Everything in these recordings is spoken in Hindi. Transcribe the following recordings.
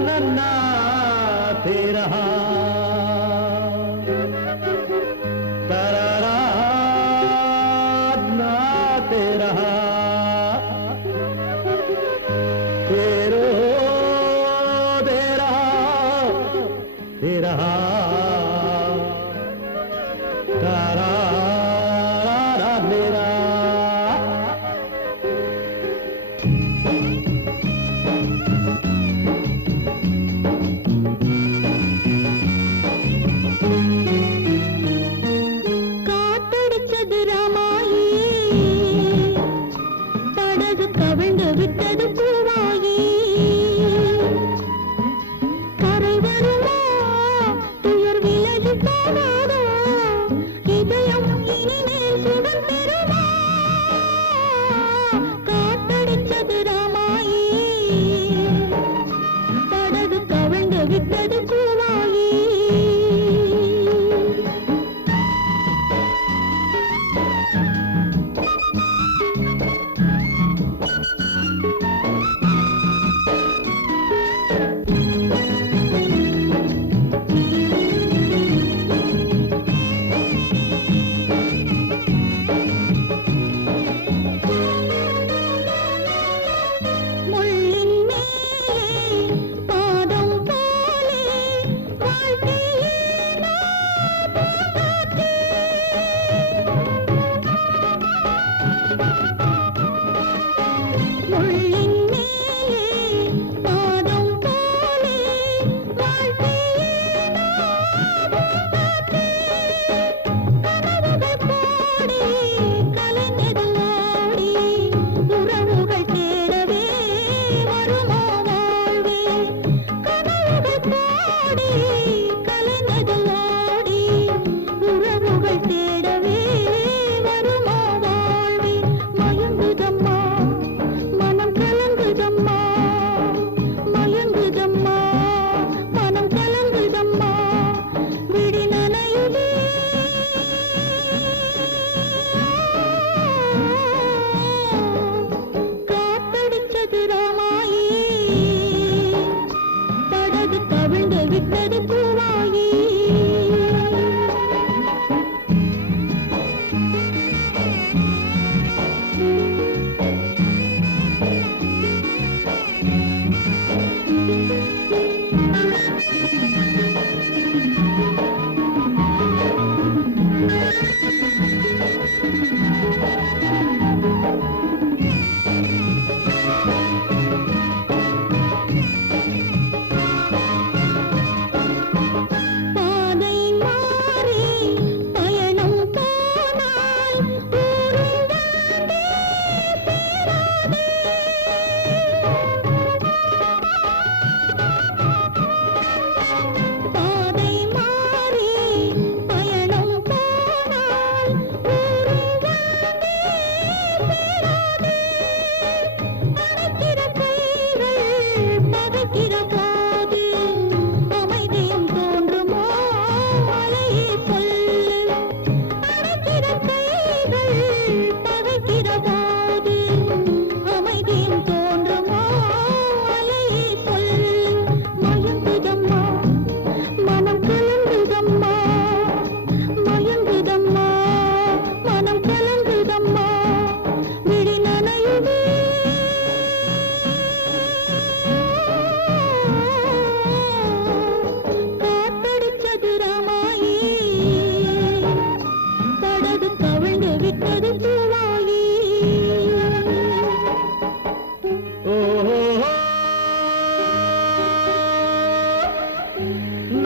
नन्ना थे रहा करारा ते रहा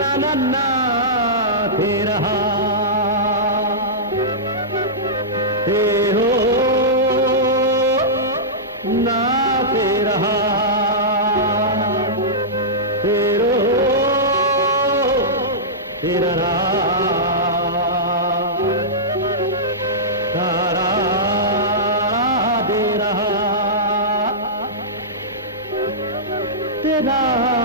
ना ना ना थे रहा। थे हो ना थे तेरो तेरा तारा तेरा